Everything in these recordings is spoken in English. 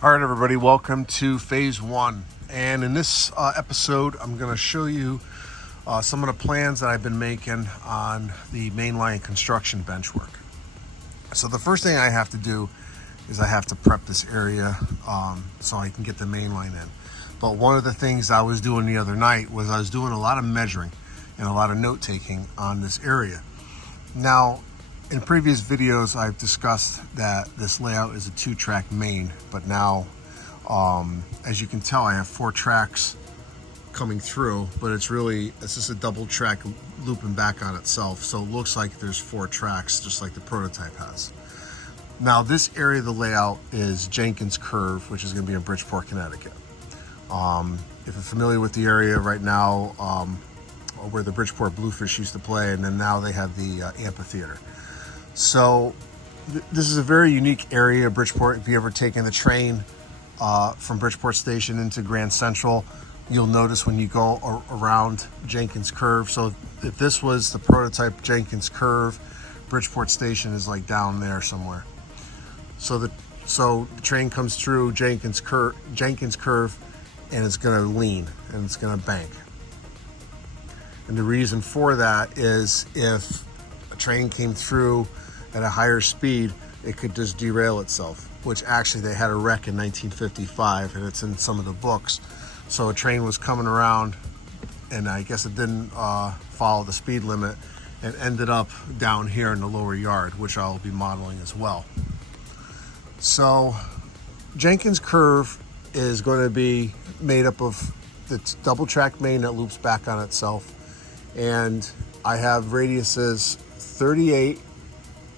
All right, everybody, welcome to phase one. And in this episode, I'm going to show you some of the plans that I've been making on the mainline construction bench work. So the first thing I have to do is I have to prep this area so I can get the mainline in. But one of the things I was doing the other night was I was doing a lot of measuring and a lot of note taking on this area. Now, in previous videos, I've discussed that this layout is a 2-track main, but now, as you can tell, I have 4 tracks coming through, but it's just a double track looping back on itself. So it looks like there's 4 tracks, just like the prototype has. Now, this area of the layout is Jenkin's Curve, which is going to be in Bridgeport, Connecticut. If you're familiar with the area right now, where the Bridgeport Bluefish used to play, and then now they have the amphitheater. So this is a very unique area of Bridgeport. If you ever taken the train from Bridgeport Station into Grand Central, you'll notice when you go around Jenkin's Curve. So if this was the prototype Jenkin's Curve, Bridgeport Station is like down there somewhere. So the train comes through Jenkin's Curve, and it's going to lean and it's going to bank. And the reason for that is if a train came through at a higher speed, it could just derail itself, which actually they had a wreck in 1955, and it's in some of the books. So a train was coming around, and I guess it didn't follow the speed limit and ended up down here in the lower yard, which I'll be modeling as well. So Jenkin's Curve is going to be made up of the double track main that loops back on itself, and I have radiuses 38,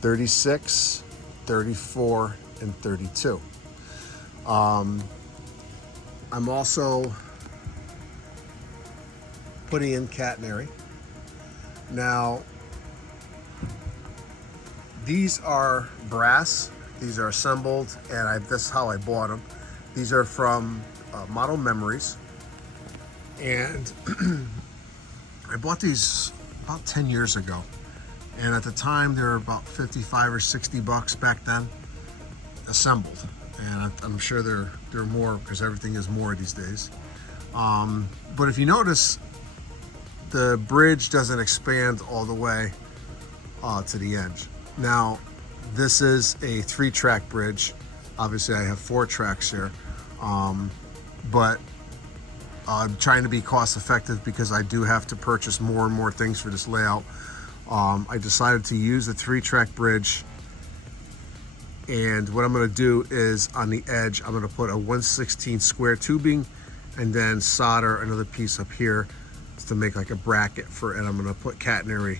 36, 34, and 32. I'm also putting in catenary. Now, these are brass. These are assembled, and this is how I bought them. These are from Model Memories, and I bought these about 10 years ago. And at the time, they were about 55 or 60 bucks back then, assembled. And I'm sure they're more, because everything is more these days. But if you notice, the bridge doesn't expand all the way to the edge. Now, this is a 3-track bridge. Obviously, I have 4 tracks here. But I'm trying to be cost effective because I do have to purchase more and more things for this layout. I decided to use a 3-track bridge, and what I'm going to do is on the edge I'm going to put a 1/16 square tubing and then solder another piece up here to make like a bracket for it, and I'm going to put catenary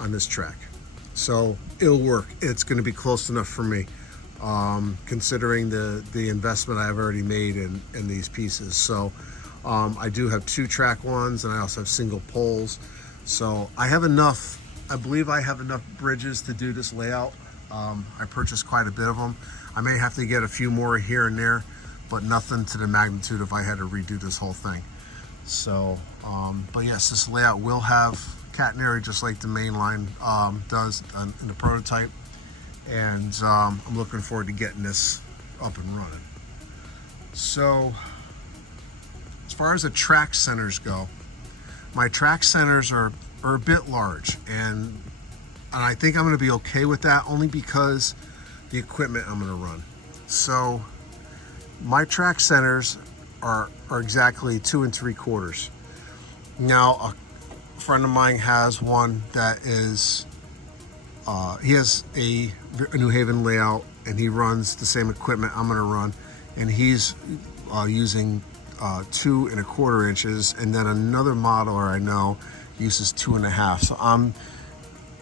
on this track. So it'll work. It's going to be close enough for me, considering the investment I've already made in these pieces. So I do have 2-track ones, and I also have single poles. So I have enough, I believe I have enough bridges to do this layout. I purchased quite a bit of them. I may have to get a few more here and there, but nothing to the magnitude if I had to redo this whole thing. So, but yes, this layout will have catenary just like the main line does in the prototype. And I'm looking forward to getting this up and running. So, as far as the track centers go, my track centers are a bit large, and I think I'm going to be okay with that, only because the equipment I'm going to run. So my track centers are exactly 2 3/4. Now, a friend of mine has one that is he has a New Haven layout, and he runs the same equipment I'm going to run, and he's using 2 1/4 inches, and then another modeler I know uses 2 1/2. So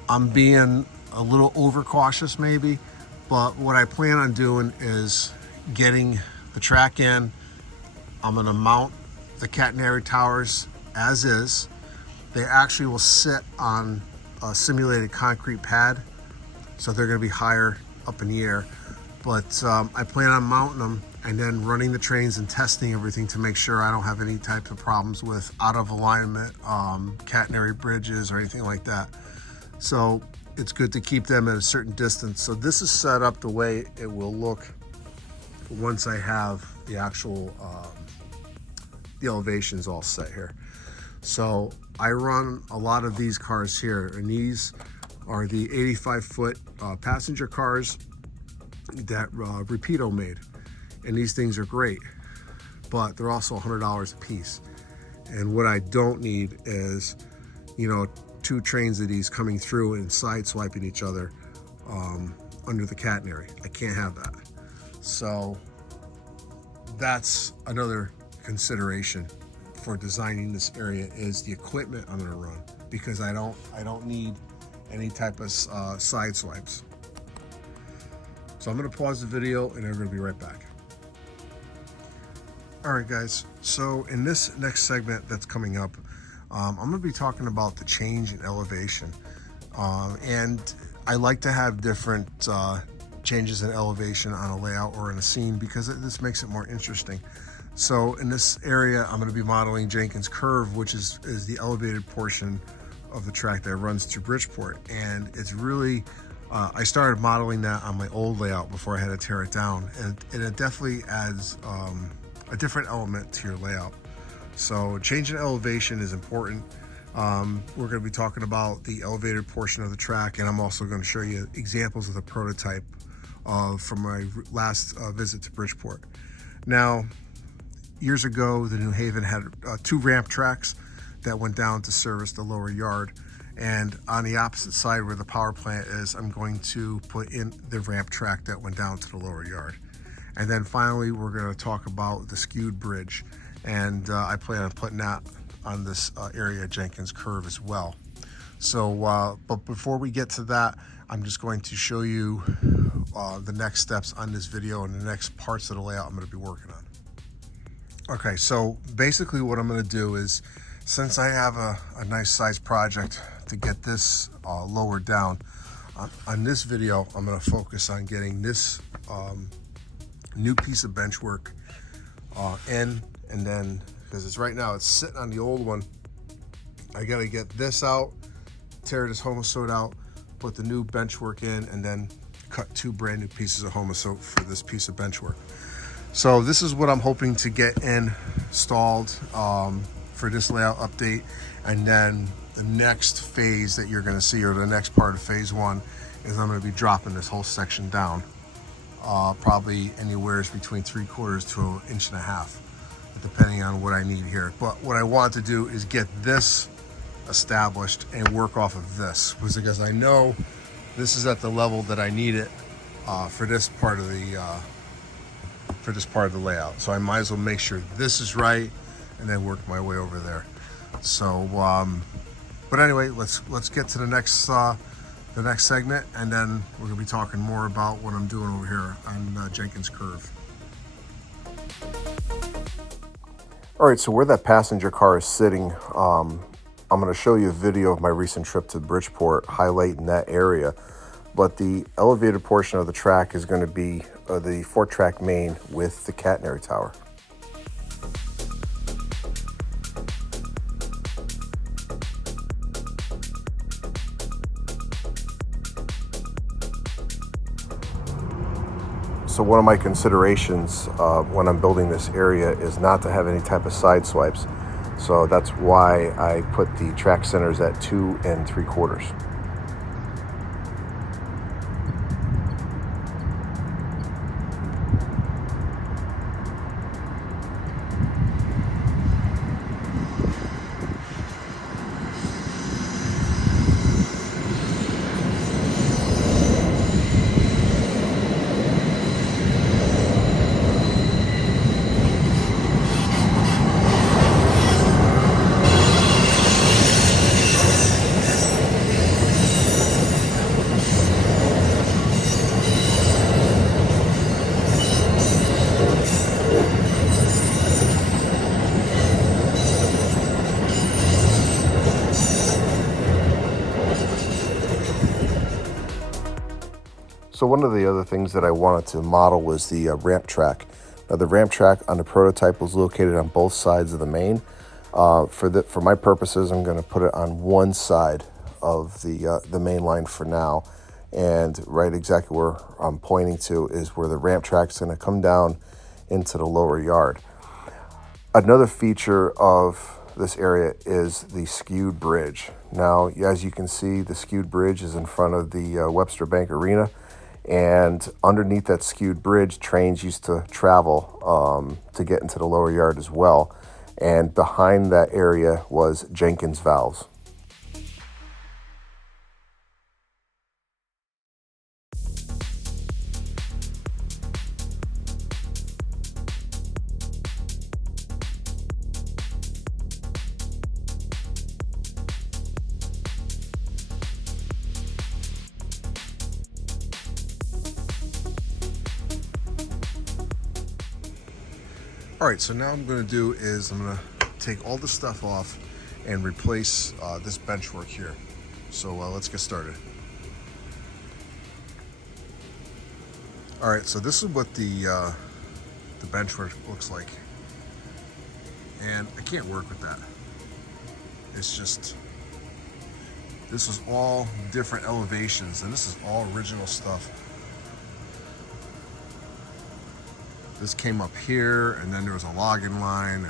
I'm being a little overcautious maybe, but what I plan on doing is getting the track in. I'm going to mount the catenary towers as is. They actually will sit on a simulated concrete pad, so they're going to be higher up in the air. But I plan on mounting them and then running the trains and testing everything to make sure I don't have any type of problems with out of alignment catenary bridges or anything like that. So it's good to keep them at a certain distance. So this is set up the way it will look once I have the actual the elevations all set here. So I run a lot of these cars here, and these are the 85-foot passenger cars that Rapido made. And these things are great, but they're also $100 a piece. And what I don't need is, you know, 2 trains of these coming through and side swiping each other under the catenary. I can't have that. So that's another consideration for designing this area, is the equipment I'm gonna run, because I don't need any type of side swipes. So I'm gonna pause the video and I'm gonna be right back. All right, guys, so in this next segment that's coming up, I'm gonna be talking about the change in elevation. And I like to have different changes in elevation on a layout or in a scene, because this makes it more interesting. So in this area, I'm gonna be modeling Jenkin's curve, which is the elevated portion of the track that runs through Bridgeport. And it's really, I started modeling that on my old layout before I had to tear it down. And it definitely adds a different element to your layout. So changing elevation is important. We're going to be talking about the elevated portion of the track, and I'm also going to show you examples of the prototype from my last visit to Bridgeport. Now, years ago, the New Haven had 2 ramp tracks that went down to service the lower yard. And on the opposite side where the power plant is, I'm going to put in the ramp track that went down to the lower yard. And then finally, we're going to talk about the skewed bridge. And I plan on putting that on this area of Jenkin's curve as well. So, but before we get to that, I'm just going to show you the next steps on this video and the next parts of the layout I'm going to be working on. Okay, so basically what I'm going to do is, since I have a nice size project to get this lowered down, on this video, I'm going to focus on getting this new piece of bench work in, and then, because it's right now it's sitting on the old one, I got to get this out, tear this homasote out, put the new bench work in, and then cut 2 brand new pieces of homasote for this piece of bench work. So this is what I'm hoping to get installed for this layout update. And then the next phase that you're going to see, or the next part of phase 1, is I'm going to be dropping this whole section down, probably anywhere between 3/4 to 1.5 inches, depending on what I need here. But what I want to do is get this established and work off of this, because I know this is at the level that I need it for this part of the layout. So I might as well make sure this is right and then work my way over there. So, but anyway, let's get to the next segment, and then we're gonna be talking more about what I'm doing over here on Jenkin's curve. All right, so where that passenger car is sitting, I'm gonna show you a video of my recent trip to Bridgeport, highlighting that area. But the elevated portion of the track is gonna be the 4-track main with the catenary tower. So one of my considerations when I'm building this area is not to have any type of side swipes. So that's why I put the track centers at 2 3/4. So one of the other things that I wanted to model was the ramp track. Now the ramp track on the prototype was located on both sides of the main. For my purposes, I'm going to put it on one side of the main line for now, And right exactly where I'm pointing to is where the ramp track's going to come down into the lower yard. Another feature of this area is the skewed bridge. Now, as you can see, the skewed bridge is in front of the Webster Bank Arena, and underneath that skewed bridge, trains used to travel to get into the lower yard as well. And behind that area was Jenkin's valves. All right, so now I'm going to do is I'm going to take all the stuff off and replace this bench work here. So let's get started. All right, so this is what the bench work looks like, and I can't work with that. It's just, this is all different elevations, and this is all original stuff. This came up here, and then there was a logging line,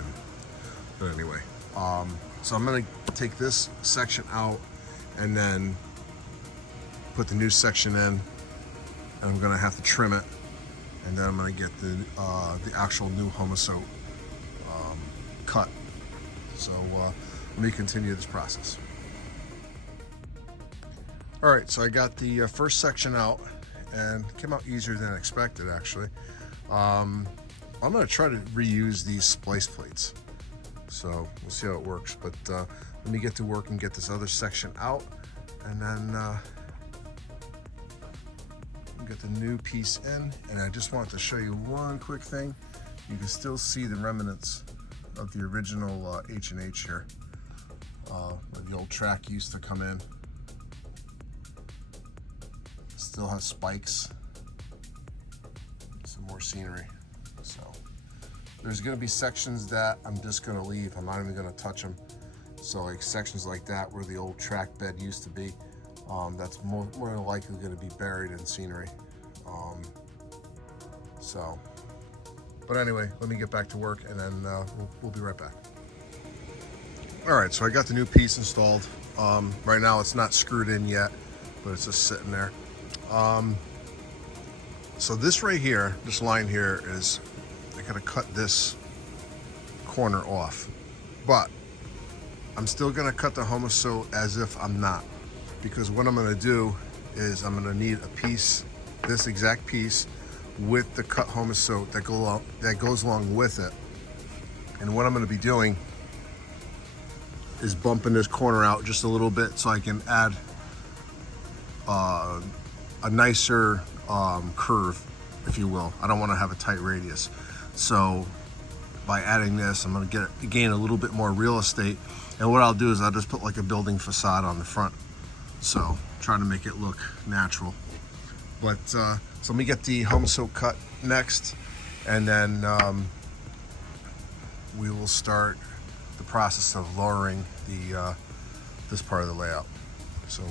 but anyway. So I'm gonna take this section out and then put the new section in, and I'm gonna have to trim it, and then I'm gonna get the actual new homasote cut. So let me continue this process. All right, so I got the first section out, and it came out easier than expected, actually. I'm going to try to reuse these splice plates, so we'll see how it works. But let me get to work and get this other section out, and then get the new piece in. And I just wanted to show you one quick thing. You can still see the remnants of the original H&H here, where the old track used to come in. Still has spikes. Some more scenery. So there's going to be sections that I'm just going to leave. I'm not even going to touch them. So like sections like that where the old track bed used to be, that's more than likely going to be buried in scenery. But anyway, let me get back to work, and then we'll be right back. All right, so I got the new piece installed. Right now it's not screwed in yet, but it's just sitting there. So this right here, this line here is, I gotta cut this corner off, but I'm still gonna cut the homasote as if I'm not, because what I'm gonna do is I'm gonna need a piece, this exact piece, with the cut homasote that goes along with it. And what I'm gonna be doing is bumping this corner out just a little bit so I can add a nicer curve, if you will. I don't want to have a tight radius. So by adding this, I'm going to gain a little bit more real estate. And what I'll do is I'll just put like a building facade on the front. So trying to make it look natural. But so let me get the homasote cut next, and then we will start the process of lowering the this part of the layout. So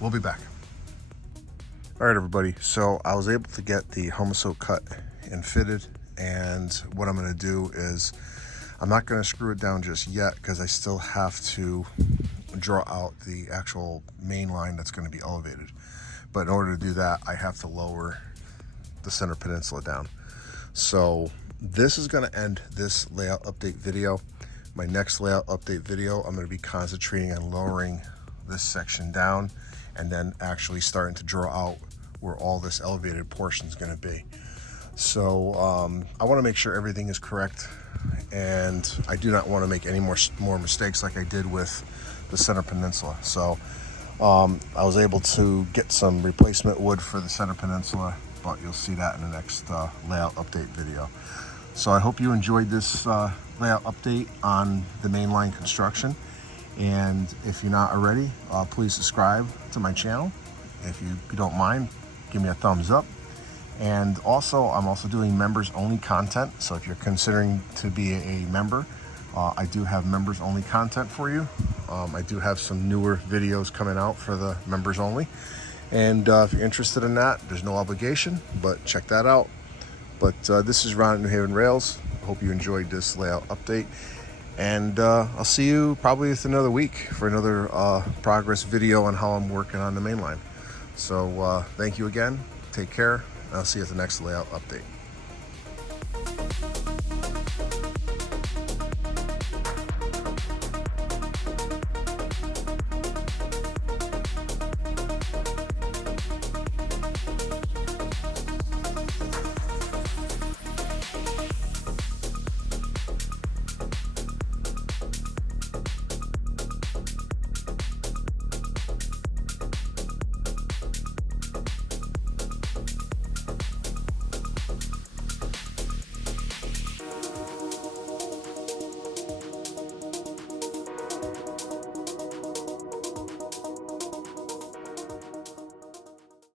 we'll be back. All right, everybody, so I was able to get the homasote cut and fitted, and what I'm going to do is I'm not going to screw it down just yet because I still have to draw out the actual main line that's going to be elevated. But in order to do that, I have to lower the center peninsula down. So this is going to end this layout update video. My next layout update video, I'm going to be concentrating on lowering this section down, and then actually starting to draw out where all this elevated portion is going to be. So I want to make sure everything is correct, and I do not want to make any more mistakes like I did with the center peninsula. So I was able to get some replacement wood for the center peninsula, but you'll see that in the next layout update video. So I hope you enjoyed this layout update on the mainline construction. And if you're not already, please subscribe to my channel. If you don't mind, give me a thumbs up. And also, I'm also doing members only content. So if you're considering to be a member, I do have members only content for you. I do have some newer videos coming out for the members only. And if you're interested in that, there's no obligation, but check that out. But this is Ron at New Haven Rails. I hope you enjoyed this layout update. And I'll see you probably within another week for another progress video on how I'm working on the main line. So thank you again. Take care. I'll see you at the next layout update.